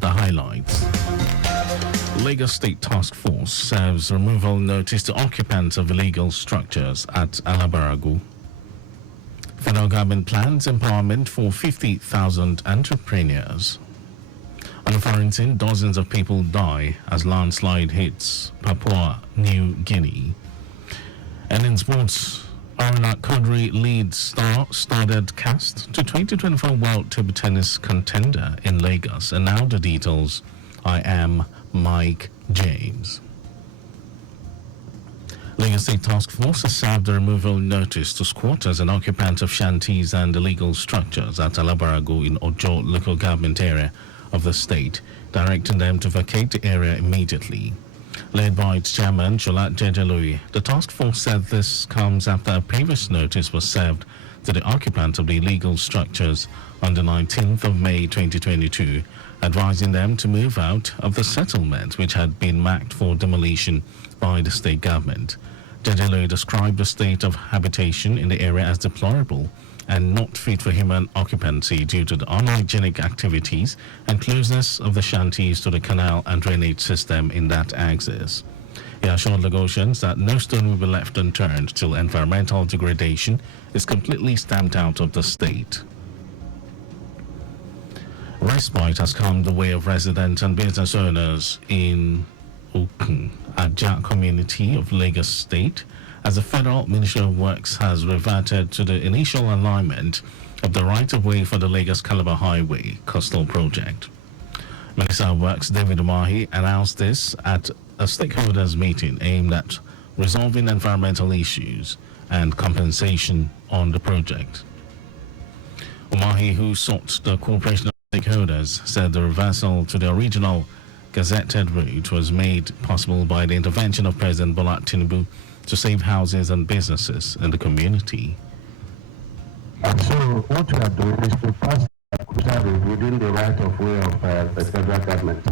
The highlights. Lagos State Task Force serves removal notice to occupants of illegal structures at Alabaragu. Federal government plans empowerment for 50,000 entrepreneurs. On a foreign scene, dozens of people die as landslide hits Papua New Guinea. And in sports, Aruna Quadri leads star-studded cast to 2024 World Table Tennis contender in Lagos. And now the details. I am Mike James. Lagos State Task Force has served a removal notice to squatters and occupants of shanties and illegal structures at Alabaragu in Ojo local government area of the state, directing them to vacate the area immediately. Led by its chairman, Shola Jejelui, the task force said this comes after a previous notice was served to the occupants of the illegal structures on the 19th of May 2022, advising them to move out of the settlement which had been marked for demolition by the state government. Jejelui described the state of habitation in the area as deplorable and not fit for human occupancy due to the unhygienic activities and closeness of the shanties to the canal and drainage system in that axis. He assured Lagosians that no stone will be left unturned till environmental degradation is completely stamped out of the state. Respite has come the way of residents and business owners in Okun, Aja community of Lagos State, as the Federal Ministry of Works has reverted to the initial alignment of the right-of-way for the Lagos-Calabar Highway coastal project. Minister of Works David Umahi announced this at a stakeholders meeting aimed at resolving environmental issues and compensation on the project. Umahi, who sought the cooperation of stakeholders, said the reversal to the original gazetted route was made possible by the intervention of President Bola Tinubu to save houses and businesses in the community. And so what we are doing is to pass within the right of way of the federal government.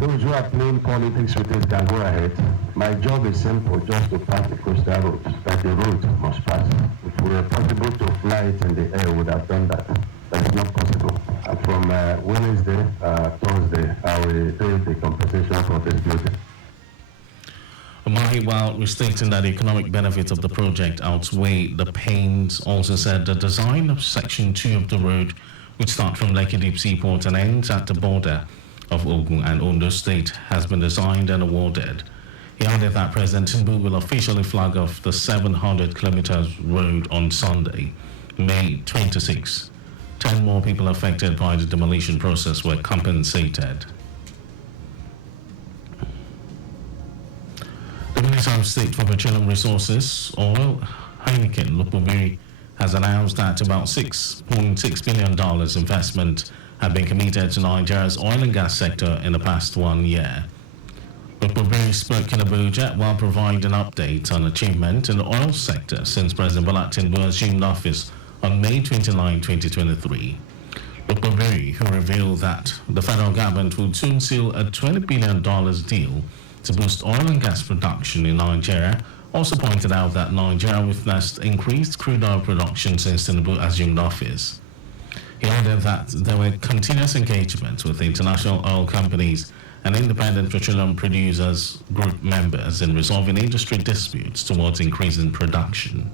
Those who are playing politics with it can go ahead. My job is simple, just to pass the coastal route, that the route must pass. If it were possible to fly it in the air, we would have done that. That is not possible. And from Wednesday, Thursday, I will pay the compensation for this building. Umahi, while restating that the economic benefits of the project outweigh the pains, also said the design of Section 2 of the road, which starts from Lekki Deep Seaport and ends at the border of Ogun and Ondo State, has been designed and awarded. He added that President Tinubu will officially flag off the 700 kilometers road on Sunday, May 26. 10 more people affected by the demolition process were compensated. The Minister of State for Petroleum Resources, Oil, Heineken Lukubiri, has announced that about $6.6 billion investment had been committed to Nigeria's oil and gas sector in the past 1 year. Lukubiri spoke in Abuja while providing an update on achievement in the oil sector since President Bola Tinubu assumed office on May 29, 2023. Lukubiri, who revealed that the federal government would soon seal a $20 billion deal to boost oil and gas production in Nigeria, also pointed out that Nigeria witnessed increased crude oil production since Tinubu assumed office. He added that there were continuous engagements with international oil companies and independent petroleum producers group members in resolving industry disputes towards increasing production.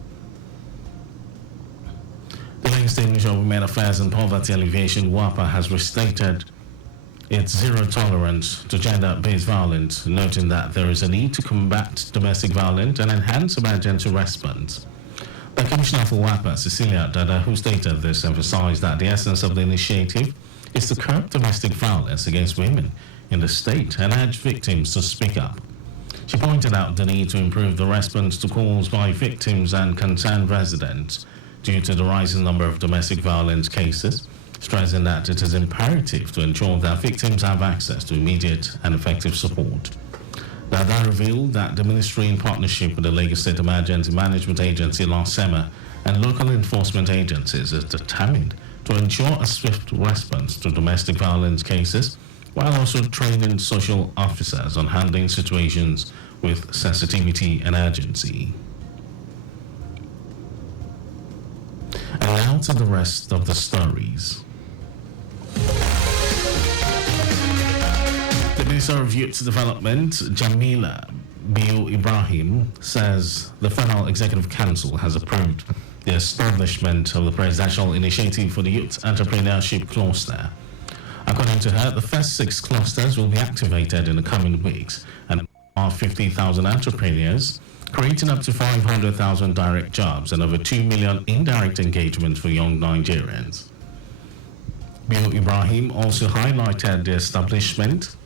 The Lagos State Ministry of Women Affairs and Poverty Alleviation, WAPA, has restated its zero tolerance to gender-based violence, noting that there is a need to combat domestic violence and enhance emergency response. The Commissioner for WAPA, Cecilia Dada, who stated this, emphasized that the essence of the initiative is to curb domestic violence against women in the state and urged victims to speak up. She pointed out the need to improve the response to calls by victims and concerned residents due to the rising number of domestic violence cases, stressing that it is imperative to ensure that victims have access to immediate and effective support. Dada revealed that the ministry, in partnership with the Lagos State Emergency Management Agency, LASEMA, and local enforcement agencies, is determined to ensure a swift response to domestic violence cases, while also training social officers on handling situations with sensitivity and urgency. And now to the rest of the stories. Minister of Youth Development, Jamila Bio Ibrahim, says the Federal Executive Council has approved the establishment of the Presidential Initiative for the Youth Entrepreneurship Cluster. According to her, the first 6 clusters will be activated in the coming weeks and are 50,000 entrepreneurs, creating up to 500,000 direct jobs and over 2 million indirect engagements for young Nigerians. Bio Ibrahim also highlighted the establishment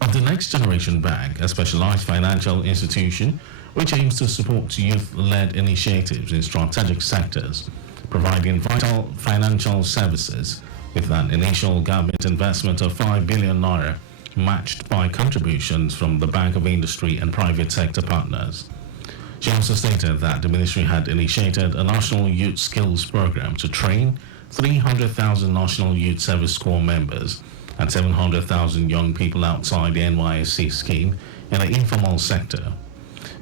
of the Next Generation Bank, a specialized financial institution which aims to support youth-led initiatives in strategic sectors, providing vital financial services with an initial government investment of 5 billion naira matched by contributions from the Bank of Industry and private sector partners. She also stated that the ministry had initiated a national youth skills program to train 300,000 National Youth Service Corps members and 700,000 young people outside the NYSC scheme in the informal sector.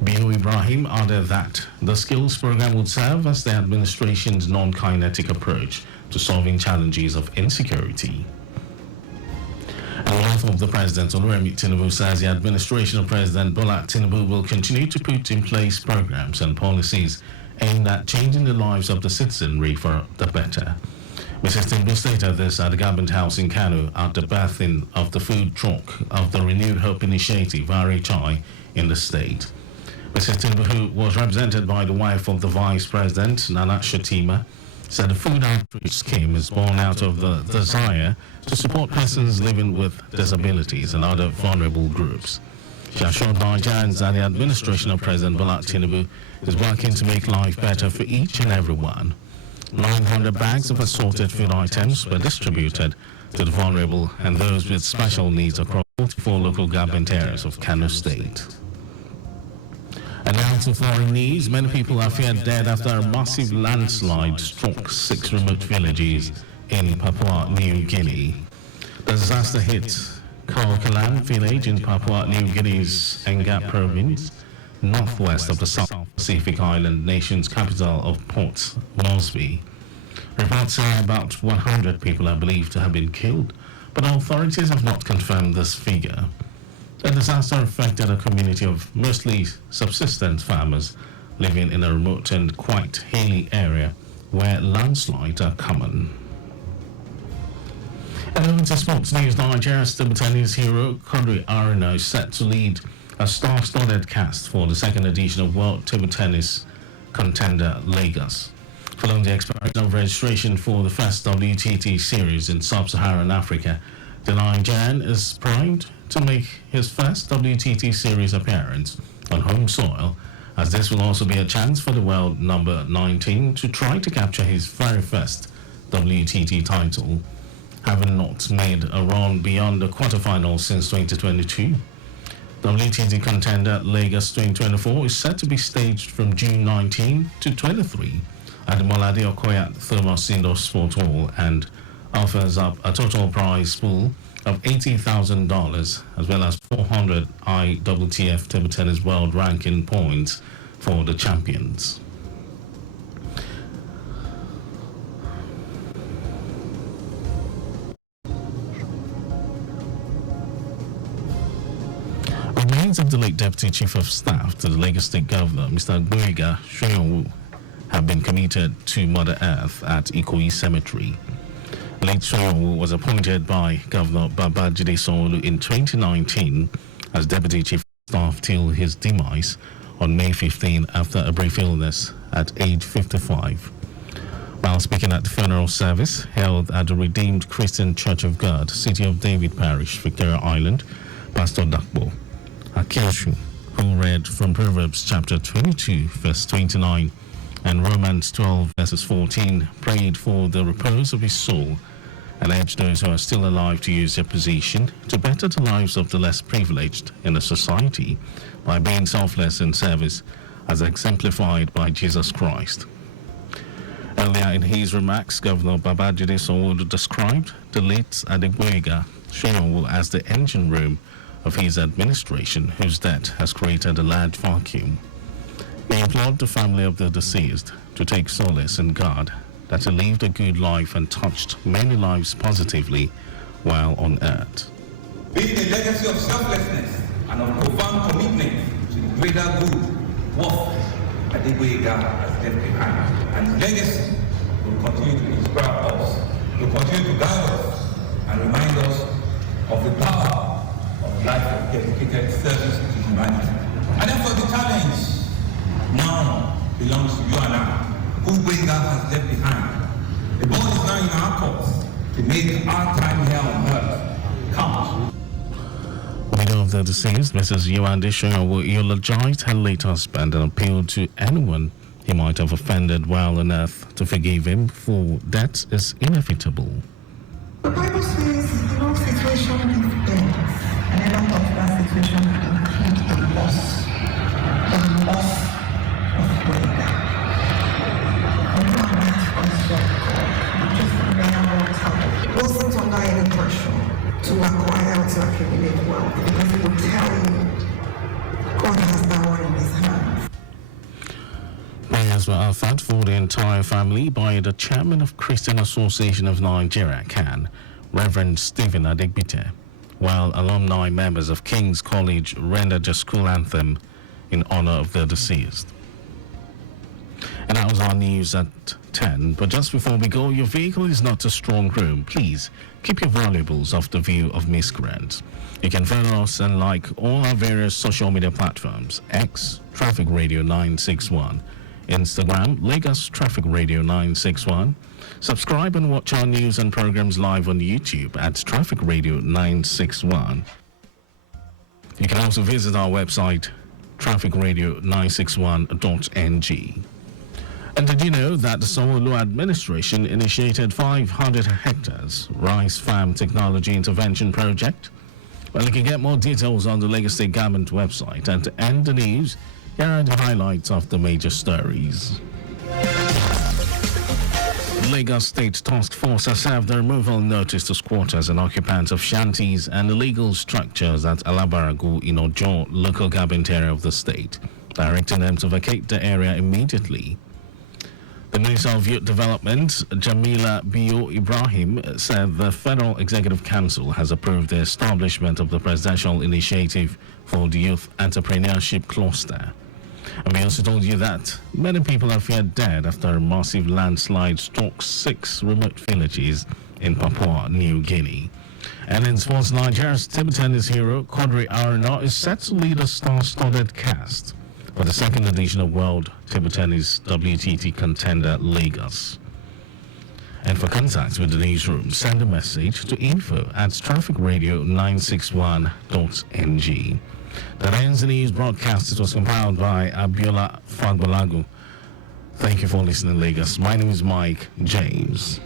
Bio Ibrahim added that the skills program would serve as the administration's non-kinetic approach to solving challenges of insecurity. And the wife of the president, Oluremi Tinubu, says the administration of President Bola Tinubu will continue to put in place programs and policies aimed at changing the lives of the citizenry for the better. Mrs. Tinubu stated this at the Government House in Kano at the birthing of the food truck of the Renewed Hope Initiative, RHI, in the state. Mrs. Tinubu, who was represented by the wife of the Vice President, Nana Shatima, said the food outreach scheme is born out of the desire to support persons living with disabilities and other vulnerable groups. She assured Nigerians that the administration of President Bola Tinubu is working to make life better for each and everyone. 900 bags of assorted food items were distributed to the vulnerable and those with special needs across 44 local government areas of Kano State. And now to foreign news. Many people are feared dead after a massive landslide struck 6 remote villages in Papua New Guinea. The disaster hit Kaukalan village in Papua New Guinea's Enga province, northwest of the South Pacific island nation's capital of Port Moresby. Reports say about 100 people are believed to have been killed, but authorities have not confirmed this figure. The disaster affected a community of mostly subsistence farmers living in a remote and quite hilly area where landslides are common. And over to sports news, Nigeria's table tennis hero Quadri Aruna is set to lead a star-studded cast for the second edition of World Table Tennis Contender Lagos. Following the expiration of registration for the first WTT series in sub-Saharan Africa, the Nigerian is primed to make his first WTT series appearance on home soil, as this will also be a chance for the world number 19 to try to capture his very first WTT title, having not made a run beyond the quarterfinals since 2022. WTT Contender Lagos 2024 is set to be staged from June 19 to 23 at the Molade Okoya Thomas Indoor Sport Hall and offers up a total prize pool of $80,000 as well as 400 IWTF Table Tennis World Ranking points for the champions. Remains of the late Deputy Chief of Staff to the Lagos State Governor, Mr. Gboyega Soyinwu, have been committed to Mother Earth at Ikoyi Cemetery. Late Soyinwu was appointed by Governor Babajide Sanwo-Olu in 2019 as Deputy Chief of Staff till his demise on May 15 after a brief illness at age 55. While speaking at the funeral service held at the Redeemed Christian Church of God, City of David Parish, Victoria Island, Pastor Dakbo Akioshu, who read from Proverbs chapter 22, verse 29, and Romans 12, verses 14, prayed for the repose of his soul and urged those who are still alive to use their position to better the lives of the less privileged in the society by being selfless in service, as exemplified by Jesus Christ. Earlier in his remarks, Governor Babajide Sanwo-Olu described the late Adegboyega Soyinwu as the engine room of his administration, whose death has created a large vacuum. He implored the family of the deceased to take solace in God, that he lived a good life and touched many lives positively while on earth. being a legacy of selflessness and of profound commitment to the greater good work Adegboyega has left behind. And his legacy will continue to inspire us, will continue to guide us, and remind us of the power of life of dedicated service to humanity. And therefore the challenge now belongs to you and I, who Boyega has left behind. The ball is now in our court to make our time here on earth count. Widow of the deceased, Mrs. Yewande Shoyan, will eulogize her late husband and appeal to anyone he might have offended while on earth to forgive him, for death is inevitable. The Bible says no situation is death. I never thought that situation would include the loss of Boyega. Wasn't under any pressure to acquire or to accumulate wealth, because he would tell you God has power in his hands. Prayers were offered for the entire family by the chairman of Christian Association of Nigeria, CAN, Reverend Stephen Adegbite, while alumni members of King's College rendered the school anthem in honor of the deceased. And that was our news at 10. But just before we go, your vehicle is not a strong room. Please keep your valuables off the view of miscreants. You can follow us and like all our various social media platforms: X, Traffic Radio 961, Instagram, Lagos Traffic Radio 961. Subscribe and watch our news and programs live on YouTube at Traffic Radio 961. You can also visit our website, trafficradio961.ng. And did you know that the Sanwo-Olu administration initiated 500 hectares rice farm technology intervention project? Well, you can get more details on the Lagos State Government website. And to end the news, here are the highlights of the major stories. Lagos State Task Force has served the removal notice to squatters and occupants of shanties and illegal structures at Alabaragu in Ojo, local government area of the state, directing them to vacate the area immediately. The Minister of Youth Development, Jamila Bio Ibrahim, said the Federal Executive Council has approved the establishment of the Presidential Initiative for the Youth Entrepreneurship Cluster. And we also told you that many people are feared dead after a massive landslide struck 6 remote villages in Papua New Guinea. And in sports, Nigeria's table tennis hero, Quadri Aruna, is set to lead a star-studded cast for the second edition of World Table Tennis WTT Contender Lagos. And for contact with the newsroom, send a message to info@trafficradio961.ng. That ends the news broadcast. It was compiled by Abiola Fagbolagu. Thank you for listening, Lagos. My name is Mike James.